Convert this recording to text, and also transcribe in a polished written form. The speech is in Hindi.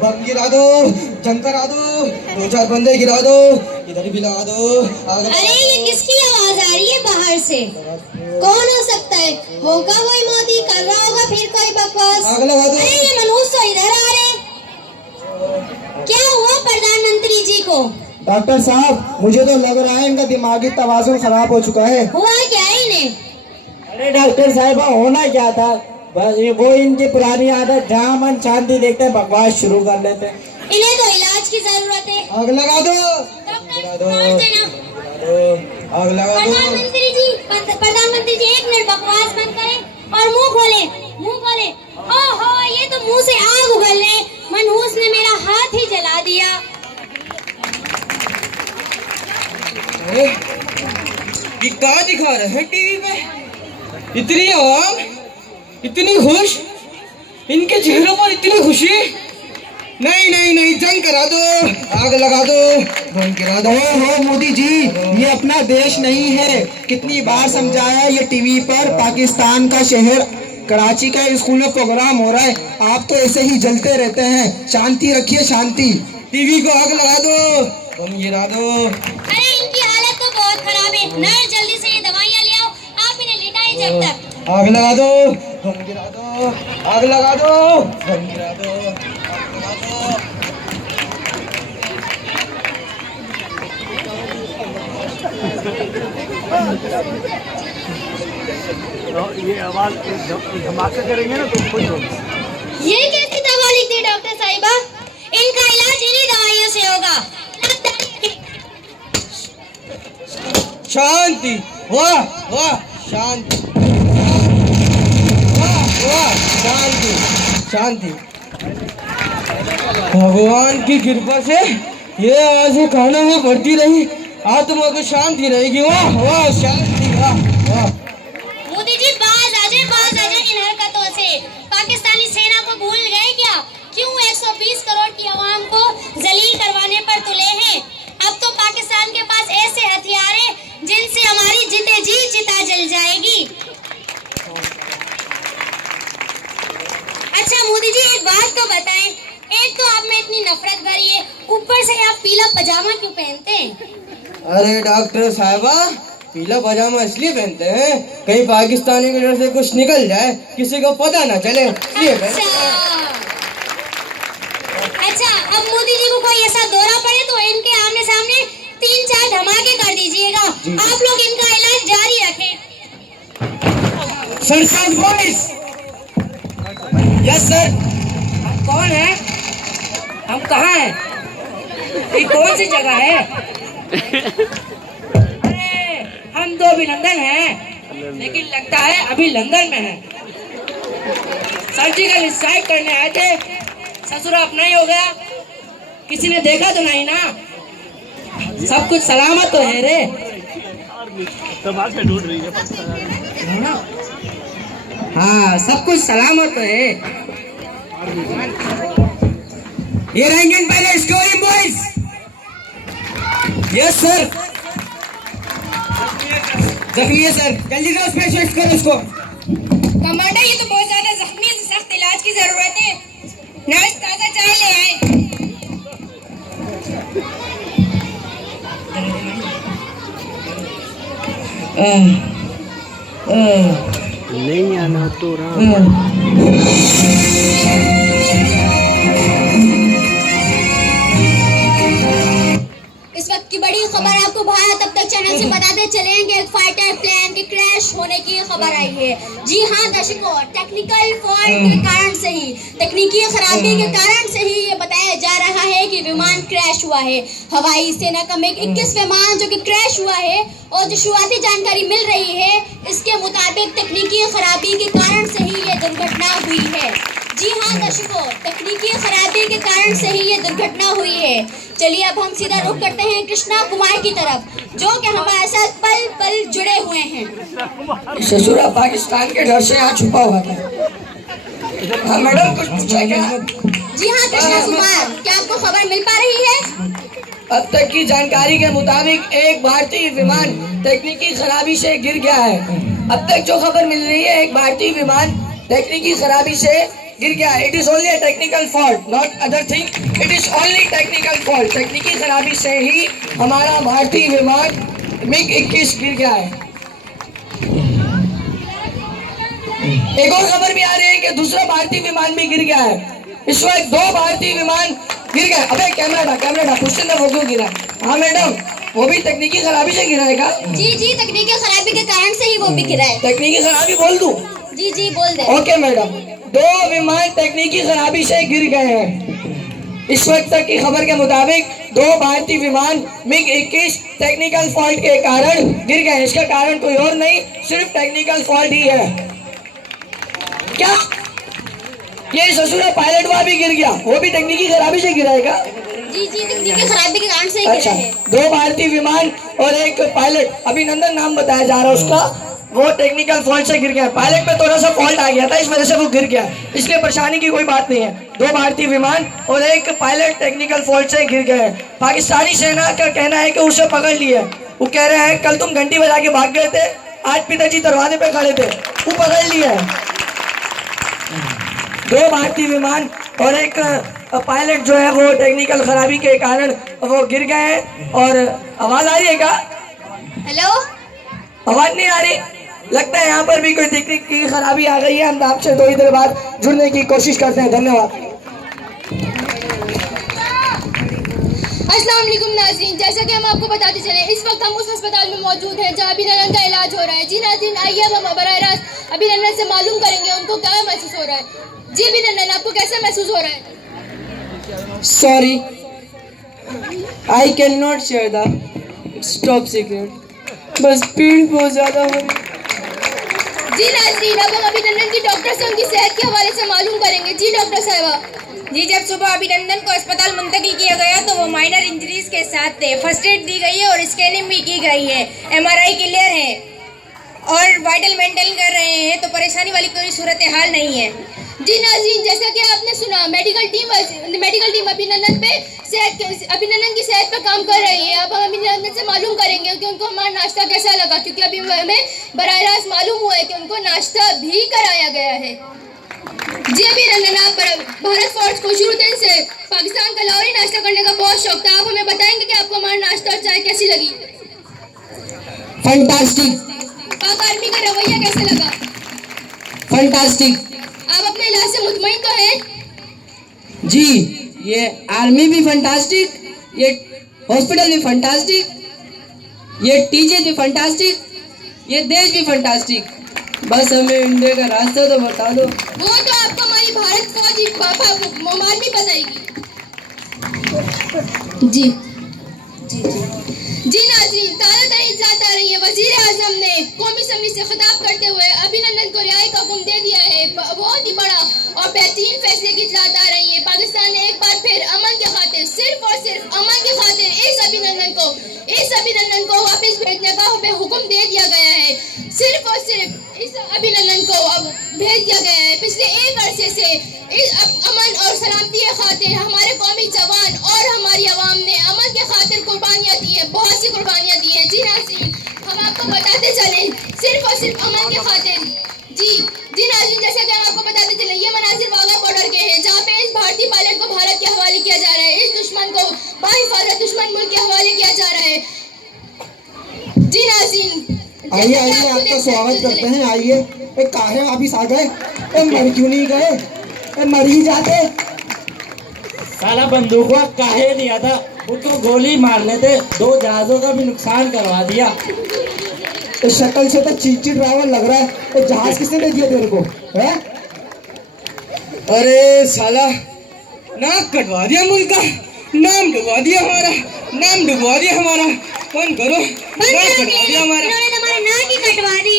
बम गिरा दो, जंग करा दो, 2-4 बंदे गिरा दो, इधर भी लगा दो। अरे ये किसकी आवाज आ रही है बाहर से? कौन हो सकता है? होगा वही मोदी, कर रहा होगा फिर कोई बकवास। आग लगा दो। अरे ये मनहूस तो इधर आ रहे। क्या हुआ प्रधानमंत्री जी को? डॉक्टर साहब, मुझे तो लग रहा है इनका दिमागी तवाज़ुन खराब हो चुका है। हुआ क्या है इन्हें? अरे डॉक्टर साहब, होना क्या था, बस वो इनकी पुरानी आदत, जहाँ मन शांति देखते हैं बकवास शुरू कर लेते हैं। इन्हें तो इलाज की जरूरत है। आग लगा दो, डॉक्टर पहुंच देना। आग लगा दो। प्रधानमंत्री जी 1 मिनट बकवास बंद करें और मुंह खोले, मुंह खोले। ओहो, ये तो मुंह से आग उगल रहे। मनहूस ने मेरा हाथ ही जला दिया। ये क्या दिखा रहे हैं टीवी पे? इतनी आवाम, इतनी खुश, इनके चेहरों पर इतनी खुशी। नहीं नहीं नहीं, जंग करा दो, आग लगा दो, बम गिरा दो। हो मोदी जी, ये अपना देश नहीं है। कितनी बार समझाया, ये टीवी पर पाकिस्तान का शहर कराची का स्कूल में प्रोग्राम हो रहा है। आप तो ऐसे ही जलते रहते हैं। शांति रखिए, शांति। टीवी को आग लगा दो, बम गिरा दो। अरे इनकी हालत तो बहुत खराब है। नर्स, जल्दी से ये दवाइयाँ ले आओ। आप इन्हें लिटाइए जब तक। आग लगा दो, बम गिरा दो, आग लगा दो, बम गिरा दो, आग लगा दो। ये आवाज धमाका करेंगे ना तो खुश होगा। ये कैसी दवा लिख दी डॉक्टर साहिबा? इनका इलाज इन्हीं दवाइयों से होगा। शांति, वाह वाह, शांति, वाह वाह, शांति शांति। भगवान की कृपा से ये आवाज़ें कानों में बढ़ती रही, आत्मा को शांति रहेगी। वाह वाह, शांति, वाह वाह। मोदी जी बाज आ जाए इन हरकतों से। पाकिस्तानी सेना को भूल गए क्या? क्यों 120 करोड़ की आवाम को जलील करवाने पर तुले हैं? अब तो पाकिस्तान के पास ऐसे हथियार हैं जिनसे हमारी जीते जी चिता जल जाएगी। अच्छा मोदी जी, एक बात तो बताएं, एक तो आप में इतनी नफरत भरी है, ऊपर से आप पीला पजामा क्यों पहनते हैं? अरे डॉक्टर साहिबा, पीला पजामा इसलिए पहनते हैं कहीं पाकिस्तानी की तरफ से कुछ निकल जाए, किसी को पता ना चले, इसलिए पहनते हैं। अच्छा, अब मोदी जी को कोई ऐसा दौरा पड़े तो इनके आमने सामने 3-4 धमाके कर दीजिएगा। आप लोग इनका इलाज जारी रखें। सरसाद बॉयज, यस सर। कौन है? हम कहाँ हैं? ये कौन सी जगह है? अरे हम तो अभी लंदन हैं, लेकिन लगता है अभी लंदन में हैं। सर्जिकल स्ट्राइक करने आए थे, ससुरा अपना ही हो गया। किसी ने देखा तो नहीं ना? सब कुछ सलामत तो है रे? धमाका ढूंढ रही है। हाँ, सब कुछ सलामत तो है। ये रहा Indian pilot story boys. Yes sir. जख्मी है सर, जल्दी करो, स्पेशलिस्ट करो उसको। कमांडर, ये तो बहुत ज्यादा जख्मी है, सख्त इलाज की जरूरत है। नर्स, ताजा चाय ले आए। नहीं आना तो रहा। इस वक्त की बड़ी खबर आपको भारत अब तक चैनल से बताते चलेंगे। एक फाइटर प्लेन के क्रैश होने की खबर आई है। जी हाँ दर्शकों, टेक्निकल फॉल्ट के कारण से ही, तकनीकी खराबी के कारण से ही ये बताया जा रहा है कि विमान क्रैश हुआ है। हवाई सेना का मिग 21 विमान जो कि क्रैश हुआ है, और जो शुरुआती जानकारी मिल रही है इसके मुताबिक तकनीकी खराबी के कारण से ही ये दुर्घटना हुई है। जी हाँ दर्शकों, तकनीकी खराबी के कारण से ही ये दुर्घटना हुई है। चलिए अब हम सीधा रुख करते हैं कृष्णा कुमार की तरफ, जो कि हमारे साथ पल पल जुड़े हुए हैं। ससुरा पाकिस्तान के डर से यहाँ छुपा हुआ था। हाँ मैडम, कुछ पूछा क्या? जी हाँ कृष्णा कुमार, क्या आपको खबर मिल पा रही है? अब तक की जानकारी के मुताबिक एक भारतीय विमान तकनीकी खराबी से गिर गया है। अब तक जो खबर मिल रही है, एक भारतीय विमान तकनीकी खराबी से गिर गया। It is only a technical fault, not other thing, it is only technical fault. तकनीकी खराबी से ही हमारा भारतीय विमान MiG-21 गिर गया है। एक और खबर भी आ रही है कि दूसरा भारतीय विमान भी गिर गया है। इस वक्त 2 भारतीय विमान गिर गए। अबे कैमरा क्वेश्चन वो क्यों गिरा? हाँ मैडम, वो भी तकनीकी खराबी से गिरा है क्या? जी तकनीकी खराबी के कारण से ही वो भी गिरा है। तकनीकी खराबी बोल दूं? जी बोल दे। ओके मैडम, 2 विमान तकनीकी खराबी से गिर गए हैं। इस वक्त तक की खबर के मुताबिक 2 भारतीय विमान MiG-21 टेक्निकल फॉल्ट के कारण गिर गए। इसका कारण कोई और नहीं, सिर्फ टेक्निकल फॉल्ट ही है। क्या ये ससुरा पायलट वहां भी गिर गया? वो भी तकनीकी खराबी से गिरा है क्या? जी तकनीकी खराबी के कारण से ही गिरा अच्छा, है। 2 भारतीय विमान और एक पायलट, अभिनंदन नाम बताया जा रहा है उसका, वो टेक्निकल फॉल्ट से गिर गया। पायलट में थोड़ा सा फॉल्ट आ गया था, इस वजह से वो गिर गया। इसलिए परेशानी की कोई बात नहीं है। 2 भारतीय विमान और एक पायलट टेक्निकल फॉल्ट से गिर गए। पाकिस्तानी सेना का कहना है कि उसे पकड़ लिया। वो कह रहे हैं कल तुम घंटी बजा के भाग गए थे, आज पिताजी दरवाजे पे खड़े थे, वो पकड़ लिया है। 2 भारतीय विमान और एक पायलट जो है वो टेक्निकल खराबी के कारण वो गिर गए हैं। और आवाज आ रही है क्या? हेलो, आवाज नहीं आ रही? लगता है यहाँ पर भी कोई तकनीकी खराबी आ गई है। हम आपसे थोड़ी देर बाद जुड़ने की कोशिश करते हैं। धन्यवाद। अस्सलाम वालेकुम नाज़रीन, जैसा कि हम आपको बताते चले, इस वक्त हम उस अस्पताल में मौजूद हैं जहां अभिनंदन का इलाज हो रहा है। जी नाज़रीन, आइए अब हम बराह रास्त अभिनंदन से मालूम करेंगे उनको क्या महसूस हो रहा है। जी अभिनंदन, आपको कैसा महसूस हो रहा है? Sorry, I cannot share the top secret. बस भीड़ बहुत ज्यादा हो रही। जी नाज़रीन, अब हम अभिनंदन की डॉक्टर से उनकी सेहत के हवाले से मालूम करेंगे। जी डॉक्टर साहबा। जी, जब सुबह अभिनंदन को अस्पताल मुंतकिल किया गया तो वो माइनर इंजरीज के साथ थे। फर्स्ट एड दी गई है और स्कैनिंग भी की गई है। MRI क्लियर है और वाइटल मेंटेन कर रहे हैं, तो परेशानी वाली कोई सूरत हाल नहीं है। जी नाज़रीन, जैसा कि आपने सुना, मेडिकल टीम अभिनंदन की सेहत पर काम कर रही है। अब हम अभिनंदन से मालूम करेंगे कि उनको हमारा नाश्ता कैसा लगा, क्योंकि अभी हमें बराह रास्त मालूम हुआ है कि उनको नाश्ता भी कराया गया है। जी अभिनंदन, आप भारत फोर्स को शुरू दिन से पाकिस्तान का लाहौरी नाश्ता करने का बहुत शौक था। आप हमें बताएंगे कि आपको हमारा नाश्ता और चाय कैसी लगी? फैंटास्टिक, पाक आर्मी का रवैया कैसा लगा? फैंटास्टिक। आप अपने इलाज से मुतमईन तो हैं? जी, ये आर्मी भी फंटास्टिक, ये हॉस्पिटल भी फंटास्टिक, ये टीचर भी फंटास्टिक, ये देश भी फंटास्टिक। बस हमें इंडिया का रास्ता तो बता दो। वो तो आपको हमारी भारत फौज आर्मी बताएगी। जी नाज़रीन, ताला तरी इजाज़त आ रही है। वज़ीर आज़म ने कौमी असम्बली से खिताब करते हुए अभिनंदन को रिहाई का हुक्म दे दिया है। बहुत ही बड़ा और बेहतरीन फैसले की इजाज़त आ रही है। पाकिस्तान ने एक बार फिर अमन के खातिर, सिर्फ और सिर्फ अमन के खातिर इस अभिनंदन को वापस भेजने का हुक्म दे दिया गया है। सिर्फ और सिर्फ इस अभिनंदन को अब भेज दिया गया है। पिछले एक अरसे से अमन और सलामती के खातिर हमारे कौमी जवान और हमारी आवाम ने अमन के खातिर कुर्बानियाँ दी हैं, बहुत सी कुर्बानियाँ दी हैं। जी नाज़रीन, हम आपको बताते चलें, सिर्फ और सिर्फ अमन के खातिर। जी नाज़रीन, जैसा कि हम आपको बताते चलें, ये मनाजिर वाघा बॉर्डर के हैं, जहाँ पे इस भारतीय पायलट को भारत के हवाले किया जा रहा है। इस दुश्मन को बाहिफाजत दुश्मन मुल्क के हवाले किया जा रहा है। जी नाज़रीन, आइए आपका स्वागत करते हैं। आइए, काहे वापिस आ गए? मर क्यों नहीं गए? मर ही जाते। साला बंदूक काहे दिया था? वो तो गोली मारने थे, 2 जहाजों का भी नुकसान करवा दिया। इस शक्ल से तो चीची ड्राइवर लग रहा है। तो जहाज किसने दे दिया तेरे को? है? अरे साला, नाक कटवा दिया मुल्क का, नाम डुबा दिया हमारा। फोन करो, नाक कटवा दिया हमारा। हमारा नाक ही कटवा दी।